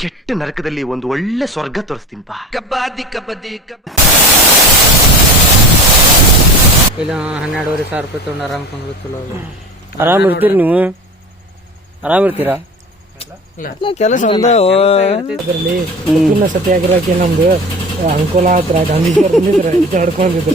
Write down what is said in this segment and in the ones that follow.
ಕೆಟ್ಟ ನರಕದಲ್ಲಿ ಒಂದು ಒಳ್ಳೆ ಸ್ವರ್ಗ ತೋರಿಸ್ತೀನಿ ಬಾ. ಇಲ್ಲ ಹನ್ನೆರಡುವರೆ ಸಾವಿರ ರೂಪಾಯಿ ತೊಗೊಂಡು ಆರಾಮ್ ಕೊಂಡು ಚಲೋ ಆರಾಮ್ ಇರ್ತೀರಿ ನೀವು? ಆರಾಮ್ ಇರ್ತೀರಾ? ಇಲ್ಲ, ಕೆಲಸ ಇದರಲ್ಲಿ. ಉಪ್ಪಿನ ಸತ್ಯಾಗ್ರಹಕ್ಕೆ ನಮ್ದು ಅನುಕೂಲ ಆತ್ರ ಗಾಂಧೀಜಿ ಬಂದಿದ್ರೆ ಇದು ಹಡ್ಕೊಂಡಿದ್ರು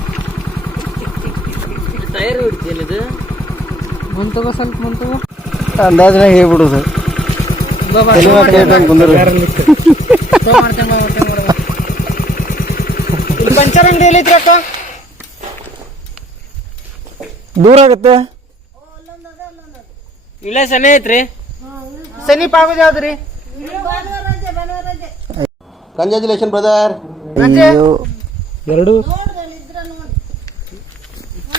ಟೈರ್ ಹಿಡ್ತೀನಿ ಇದು ಮುಂತಗೋ ಸ್ವಲ್ಪ ಅಂದಾಜ್ನಾಗ ಹೇಳ್ಬಿಡುದು. ಪಂಚರ್ ಅಂಗಡಿ ಎಲ್ಲಿದ್ರಿ ಅಕ್ಕ? ದೂರ ಆಗತ್ತೆ. ಇಲ್ಲ ಸನಿ ಐತ್ರಿ. ಸನಿ ಆಗೋದು ಯಾವ್ದ್ರಿ? ಕಂಗ್ರಾಚುಲೇಷನ್ ಬ್ರದರ್ ಎರಡು.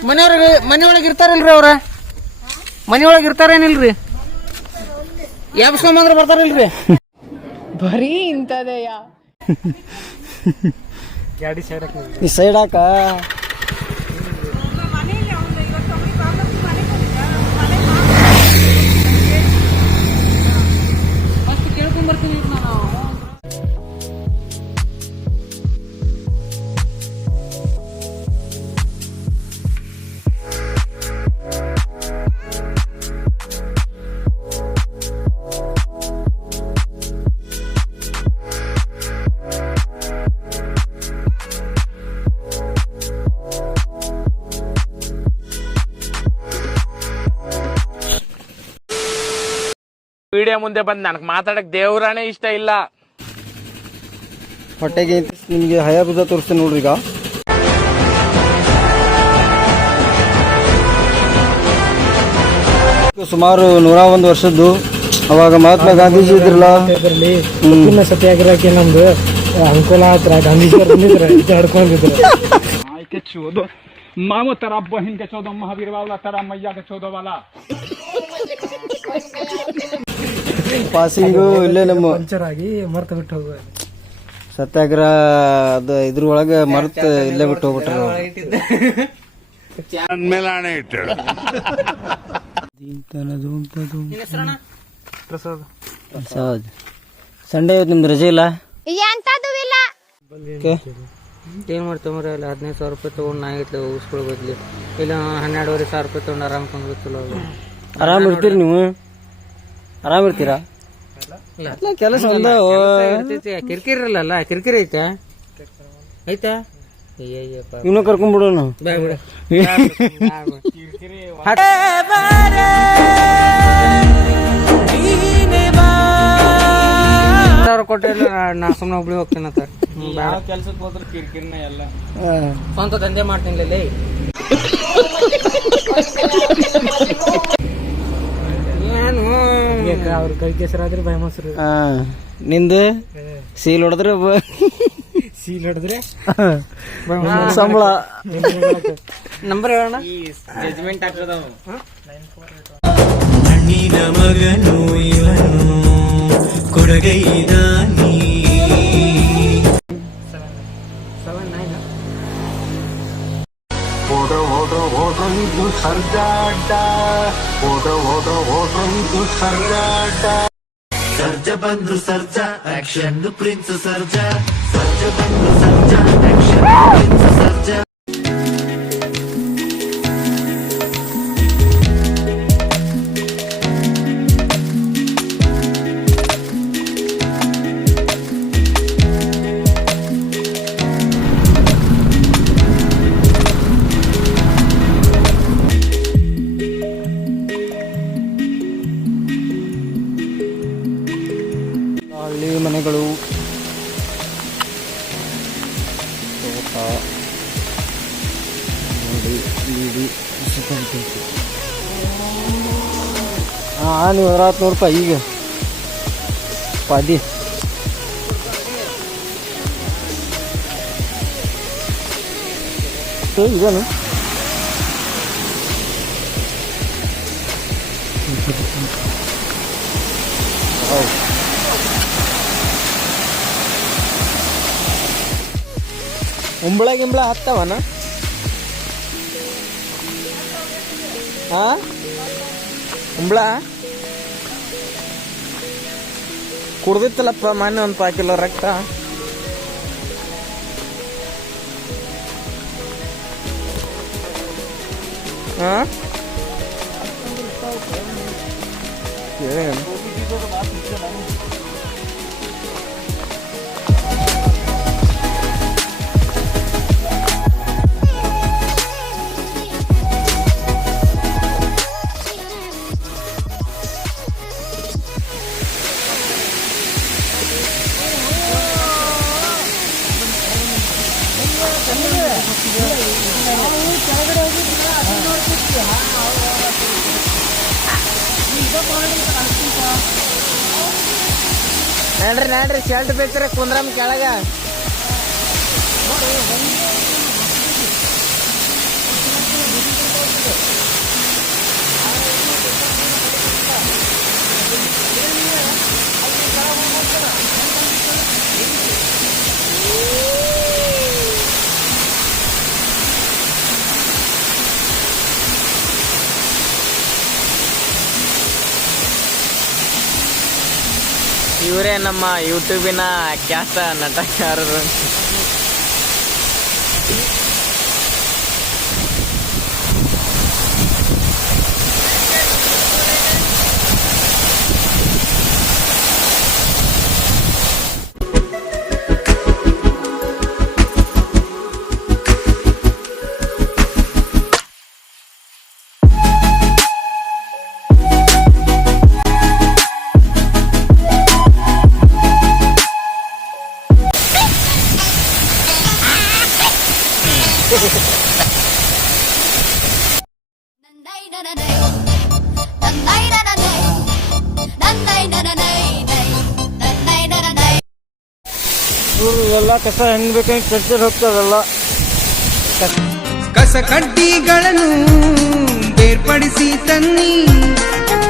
ಮನೆಯೊಳಗೆ ಮನೆಯೊಳಗೆ ಇರ್ತಾರಲ್ರಿ ಅವ್ರ? ಮನೆಯೊಳಗೆ ಇರ್ತಾರೇನಿಲ್ರಿ? ಯಾಬ್ಸ್ಕೊಂಬಂದ್ರೆ ಬರ್ತಾರಲ್ರಿ? ಬರೀ ಇಂಥದೆಯ? ಗಾಡಿ ಸೈಡ್ ಈ ಸೈಡ್ ಹಾಕ? ವಿಡಿಯೋ ಮುಂದೆ ಬಂದ್ ನನಗೆ ಮಾತಾಡಕ್ ದೇವ್ರಾನೇ ಇಷ್ಟ ಇಲ್ಲ. ಹೊಟ್ಟೆಗೆ ನಿಮಗೆ ಹಯಾಬುದ ತೋರಿಸ್ತೇನೆ ನೋಡ್ರಿ ಈಗ. ಸುಮಾರು ನೂರ ಒಂದು ವರ್ಷದ್ದು ಅವಾಗ ಮಹಾತ್ಮ ಗಾಂಧೀಜಿ ಇದ್ರಲ್ಲ. ಇದರಲ್ಲಿ ಸತ್ಯಾಗ್ರಹಕ್ಕೆ ನಮ್ದು ಅಂಕೋಲ ಹತ್ರ ಗಾಂಧೀಜಿ ಅವ್ರು ಬಂದಿದ್ರು ಇದು ಹಡ್ಕೊಂಡಿದ್ರು ಕೆಚ್ಚುವುದು ತರ ಅಬ್ಬ ಹಿಂಗೆ ಚೋದೋ ಮಹಾವೀರ ತರ ಮಯ್ಯಾಗ ಚೋದೋವಲ್ಲ ಪಾಸಿಂಗು ಇಲ್ಲೇ ನಮ್ಮ ಪಂಚರ್ ಆಗಿ ಮರ್ತು ಬಿಟ್ಟು ಹೋಗುವ. ಸತ್ಯಾಗ್ರಹ ಅದು ಇದ್ರೊಳಗೆ ಮರ್ತ ಇಲ್ಲೇ ಬಿಟ್ಟು ಹೋಗ್ಬಿಟ್ರು. ಸಂಡೇ ಇವತ್ತು ನಿಮ್ದು ರಜೆ ಇಲ್ಲ? ಓಕೆ. ಏನ್ ಮಾಡ್ತೇವ್ರಿ ಅಲ್ಲಿ ಹದಿನೈದು ಸಾವಿರ ರೂಪಾಯಿ ತೊಗೊಂಡು ನಾ ಇಟ್ಲಿ ಉಸ್ಕೊಳ್ಬೋದ್ಲಿ ಬದ್ಲಿ. ಇಲ್ಲ ಹನ್ನೆರಡುವರೆ ಸಾವಿರ ರೂಪಾಯಿ ತೊಗೊಂಡು ಆರಾಮ್ ಕೊಂಡು ಚಲೋ ಆರಾಮ್ ಇರ್ತೀರಿ ನೀವು? ಆರಾಮ್ ಇರ್ತೀರಾ? ಇಲ್ಲ, ಕೆಲಸ ಇರ್ತೈತಿ. ಕಿರಿಕಿರಿ ಐತೆ? ಐತಾ? ಇನ್ನು ಕರ್ಕೊಂಡ್ಬಿಡೋಣ ಸಾವಿರ ಕೊಟ್ಟಿಲ್ಲ ನಾ ಸುಮ್ಮನೆ ಒಬ್ಳಿ ಹೋಗ್ತೀನಿ ಅಂತ. ಕೆಲ್ಸಕ್ಕೆ ಹೋದ್ರೆ ಕಿರಿಕಿರಿನ ಎಲ್ಲ. ಸ್ವಂತ ದಂಧೆ ಮಾಡ್ತೀನಿ ಅವ್ರ ಕೈ ಕೆಸರಾದ್ರೆ ಭಯ ಮೊಸರು ಹಾ ನಿಂದು? ಸೀಲ್ ಹೊಡೆದ್ರೆ ಸೀಲ್ ಹೊಡೆದ್ರೆ ಸಂಬಳ. ನಂಬರ್ ಹೇಳೋಣ ಮಣ್ಣಿನ ಮಗನು ಇವನು ಕೊಡಗೈದ ನೀ ಸರ್ಜ ಬಂದ್ರು ಸರ್ಜ ಆಕ್ಷನ್ ಪ್ರಿನ್ಸ್ ಸರ್ಜ ಸರ್ಜ ಬಂದ್ರು ಸರ್ಜ ಆಕ್ಷನ್ ಪ್ರಿನ್ಸ್ ಸರ್ಜ ಹಾಂ ನೀವು ಅದ್ರಾತ್ ನೋಡಪ್ಪ ಈಗ. ಪಾದಿ. ಇದೇನು? ಉಂಬಳ ಗಿಂಬಳ ಹತ್ತವನ? ಹಾ? ಉಂಬಳ? ಕುಡ್ದಿತ್ತಲ್ಲಪ್ಪ ಮೊನ್ನೆ ಒಂದು ಪಾ ಕಿಲೋ ರಕ್ತ ಹಾ ನೋಡ್ರಿ ನೋಡ್ರಿ ಶರ್ಟ್ ಬೇಕ್ರಿ ಕುಂದ್ರಮ್ ಕೆಳಗ ಇವರೇ ನಮ್ಮ ಯೂಟ್ಯೂಬಿನ ಖ್ಯಾತ ನಟಕಾರರು ಇವ್ರು ಎಲ್ಲ ಕಸ ಹೆಂಗ್ ಬೇಕಂಗ್ ಚರ್ಚರ್ ಹೋಗ್ತದಲ್ಲ ಕಸ ಕಡ್ಡಿಗಳನ್ನು ಬೇರ್ಪಡಿಸಿ ತನ್ನಿ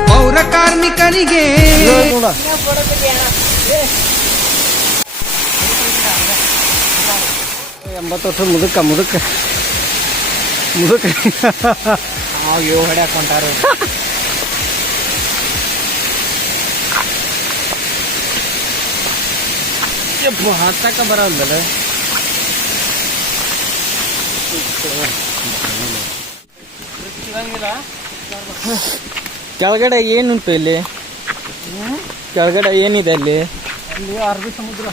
ಪೌರ ಕಾರ್ಮಿಕರಿಗೆ ನೋಡ ಎಂಬತ್ತು ವರ್ಷ ಮುದುಕ ಮುದುಕ. ಮುದುಕ. ಅವಾಗ ಹೊಂಟಾರ ಹತ್ತಕ್ಕ ಬರಲ್ದಲ್ಲ? ಕೆಳಗಡೆ ಏನುಂಟು ಇಲ್ಲಿ? ಕೆಳಗಡೆ ಏನಿದೆ ಅಲ್ಲಿ? ಅಲ್ಲಿ ಅರ್ಧ ಸಮುದ್ರ.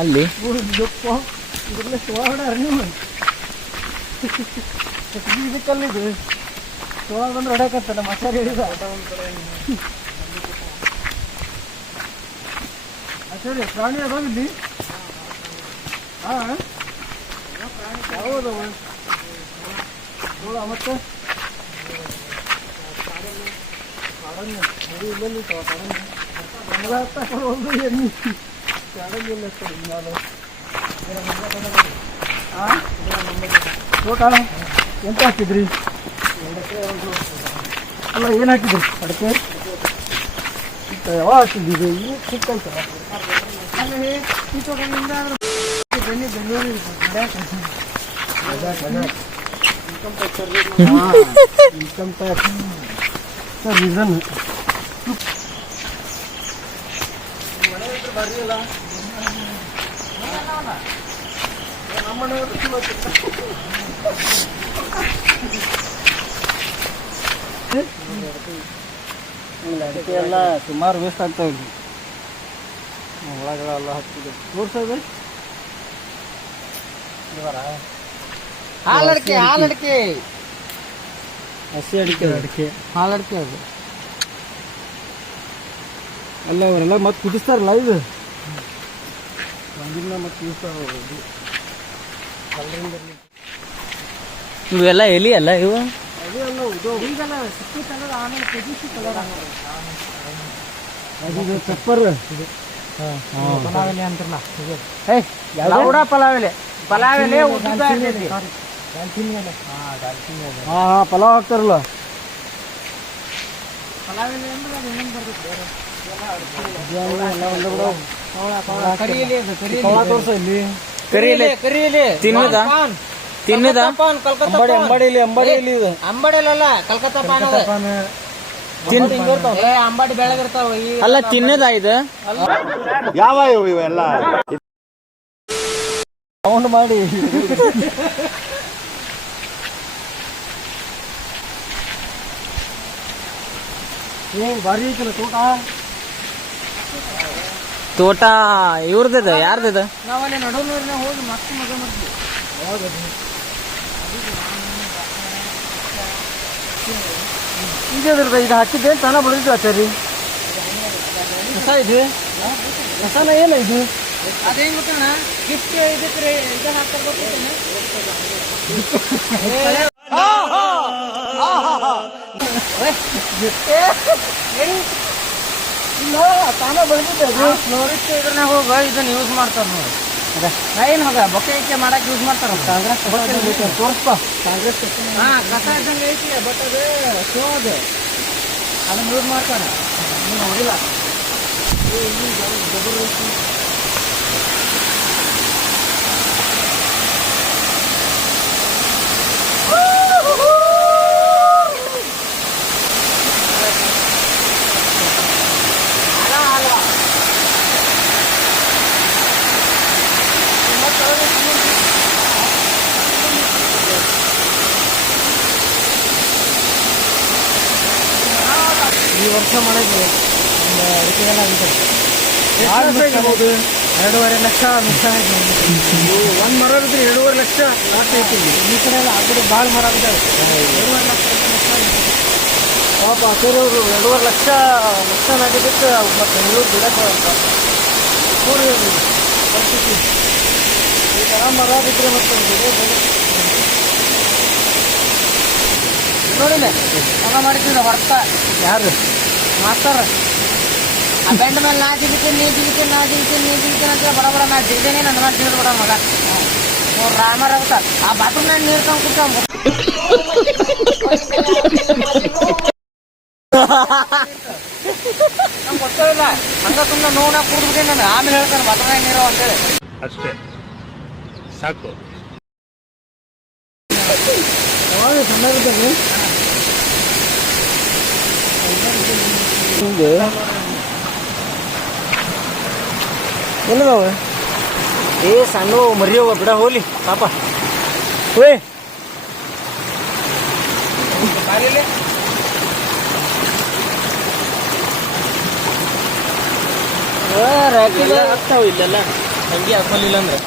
ಅಲ್ಲಿ? ಇದ್ರಲ್ಲೇ ಸೋಳ ಬಂದ್ರೆ ಹೊಡ್ಯಾಕತ್ತಲ್ಲ ಮಸಾರಿ ಹಿಡಿದ ಸರಿ ಪ್ರಾಣಿ ಇಲ್ಲಿ ಹಾಂ ಯಾವ್ದವ ನೋಡ ಮತ್ತೆ. ಕಾಡನ್ನು ನೋಡಿ ಇಲ್ಲೆಲ್ಲಿ ಕಾಡನ್ನು ಒಂದು ಎಣ್ಣೆ ಕಾಡಂಗಿಲ್ಲ ನಾನು ತೋಟ ಎಂತ ಹಾಕಿದ್ರಿ ಅಲ್ಲ, ಏನು ಹಾಕಿದ್ರಿ? ಅಡಕೆ? ಯಾವಾಗ ಹಾಕಿದ್ದೀರಿ ಈಗ ಸಿಕ್ಕಂತ ಆಮೇಲೆ ಈ ತೋಟದಿಂದ ಬೆನ್ನಿ ಬೆಂಗಳೂರಿಗೆ ಇನ್ಕಮ್ ಟ್ಯಾಕ್ಸ್ ಸರ್ ರೀಸನ್ ಅಡಿಕೆ ಎಲ್ಲ ಸುಮಾರು ವೇಸ್ಟ್ ಆಗ್ತಾವೆ ಇಲ್ಲಿ ಒಳಗಡೆಲ್ಲ ಹತ್ತಿದೆ ತೋರ್ಸೋದು ಹಾಲಡಿಕೆ ಹಾಲಡಿಕೆ ಹಸಿ ಅಡಿಕೆ ಅಡಿಕೆ. ಹಾಲಡಿಕೆ ಅದು. ಅಲ್ಲ ಅವರೆಲ್ಲ ಮತ್ತೆ ಕುದಿಸ್ತಾರಲ್ಲ ಇದು? ಒಂದಿನ ಮತ್ತೆ ಕುದಿಸ್ತಾರ ಇವೆಲ್ಲ ಎಲಿ ಅಲ್ಲ ಇವು? ಅಲ್ಲ ಇದು. ಈಗೆಲ್ಲ ಸಿಕ್ಕಿ ಕಲರ್ ಆಮೇಲೆ ಕಲರ್ ಅದು ಪೆಪ್ಪರ್ ಪಲಾವೆಲೆ ಅಂತಾರಲ್ಲ ಲೌಡ ಪಲಾವೆಲೆ. ಪಲಾವೆಲೆ ಉದ್ದ ಇರ್ತೈತಿ ಹಾ ಹಾ ಪಲಾವ್ ಹಾಕ್ತಾರಲ್ಲ. ಪಲಾವೆಲೆ ಅಂದ್ರೆ ಅದು ಇನ್ನೊಂದು ಬರ್ತೈತಿ ಕರಿಯಲೆ ಕರಿಯಲೆ ತಿನ್ನದ? ತಿನ್ನದ? ಅಂಬಡಿ ಅಂಬಡಿಲಿ ಅಂಬಡಿಲಿ ಇದು. ಅಂಬಡಿಲಲ್ಲ ಕಲ್ಕತ್ತಾ ಪಾನ್. ಅಂಬಡಿ ಬೆಳಗಿರ್ತಾವ ಈ ಅಲ್ಲ ತಿನ್ನದ ಇದು ಸೌಂಡ್ ಮಾಡಿ. ಏ ಭಾರಿ ಐತಲ್ಲ ತೋಟ? ತೋಟ ಇವ್ರದದ ಯಾರ್ದದ? ನಾವಲ್ಲಿ ನಡುವಿನ ಹೋಗಿ ಮತ್ತೆ ಮಜಾ ಮಾಡ್ತೀವಿ. ಈಗ ಅದ್ರದ್ದು ಇದು ಹಾಕಿದ್ದೆ ತಾನ ಬೆಳೆದಿದ್ದು ಆಚಾರಿ ಹೊಸ ಇದು ಕಸನ ಏನ ಇದು ಅದೇನು ಗೊತ್ತಣ್ಣ ಗಿಫ್ಟ್ ಇದಕ್ಕೆ ಇದನ್ನ ಹಾಕ್ತಾರ ಗೊತ್ತೇನ? ಇಲ್ಲ ತಾನ ಬೆಳೆದಿದ್ದೆ ಫ್ಲೋರಿಸ್ಟ್ ಇದ್ರನ್ನ ಹೋಗ ಇದನ್ನ ಯೂಸ್ ಮಾಡ್ತಾರೆ ನೋಡಿ ಏನ್ ಹೋಗ ಬೊಕ್ಕೆ ಇಕ್ಕೆ ಮಾಡಕ್ ಯೂಸ್ ಮಾಡ್ತಾರ ಕಾಂಗ್ರೆಸ್ ತೋರಿಸ್ಪ ಕಾಂಗ್ರೆಸ್ ಹಾ ಕಸ ಇದ್ದಂಗೆ ಐತಿ ಬಟ್ ಅದು ಶೋ ಅದು. ಅದನ್ನ ಯೂಸ್ ಮಾಡ್ತಾರ ನೀನು ನೋಡಿಲ್ಲ. ಈ ಮಾಡಿದ್ವಿ ಒಂದು ಅದಕ್ಕೆಲ್ಲ ಆಗಿದೆ? ಆಗ್ಬೋದು ಎರಡೂವರೆ ಲಕ್ಷ ಆಗಿದೆ. ಒಂದು ಮರ ಇದ್ರೆ ಎರಡೂವರೆ ಲಕ್ಷ ಲಾಸ್ಟ್ ಐತಿ ಈ ಕಡೆ ಎಲ್ಲ ಆಗ್ಬಿಟ್ಟು ಭಾಳ ಮರ ಇದ್ದಾವೆ ಎರಡೂವರೆ ಲಕ್ಷ. ಪಾಪ ಬೇರೆಯವರು ಎರಡೂವರೆ ಲಕ್ಷ ನುಕ್ಸಾನ್ ಆಗಿದ್ದಕ್ಕೆ ಮತ್ತೆ ಇವ್ರು ಬಿಡಕ್ಕೆ ಪರಿಸ್ಥಿತಿ. ಈ ಥರ ಮರ ಬಿದ್ದರೆ ಮತ್ತೆ ಬೆಳೆ ಮಾಡಿದ್ರೆ ನೋಡಿಲ್ಲ ಮಾಡಿದ್ದ ಹೊರ್ತ ಯಾರು? ಮಾಸ್ತರ ಆ ಬೆಂಡ್ ಮೇಲೆ ನಾ ಜಿಗಿತೀನಿ ನೀ ಜಿಗಿತೀನಿ ನಾ ಜಿಗಿತೀನಿ ನೀ ಜಿಗಿತೀನಿ ಅಂತ ಬಡ ಬಡ ನಾ ಜಿಗಿದೇನೆ ನನ್ನ ಮಾಡಿ ಜಿಗಿದ್ ಬಿಡ ಮಗ. ಓ ರಾಮರ್ ಅಂತ ಆ ಬಾತ್ರೂಮ್ನಾಗ ನೀರು ತಂದು ಕುಡ್ತಾವ ನಮ್ಗೆ ಗೊತ್ತಿಲ್ಲ ಹಂಗ ಸುಮ್ಮನೆ ನೋಡ ಕುಡ್ಬಿಟ್ಟೆ ನಾನು. ಆಮೇಲೆ ಹೇಳ್ತಾನೆ ಬಾತ್ರೂಮ್ನಾಗ ನೀರು ಅಂತೇಳಿ ಅಷ್ಟೇ. ಸಾಕು. ಯಾವಾಗ ಸಣ್ಣದಿದ್ದಾಗ ಹಿಂಗೆ ಎಲ್ಲದಾವ ಏ ಸಣ್ಣ ಮರಿಯವ ಬಿಡ ಹೋಲಿ ಪಾಪ ಓಯ್ ಆಗ್ತಾವ ಇಲ್ಲೆಲ್ಲ ಹಂಗೆ ಹಾಕೊಲಿಲ್ಲ ಅಂದ್ರೆ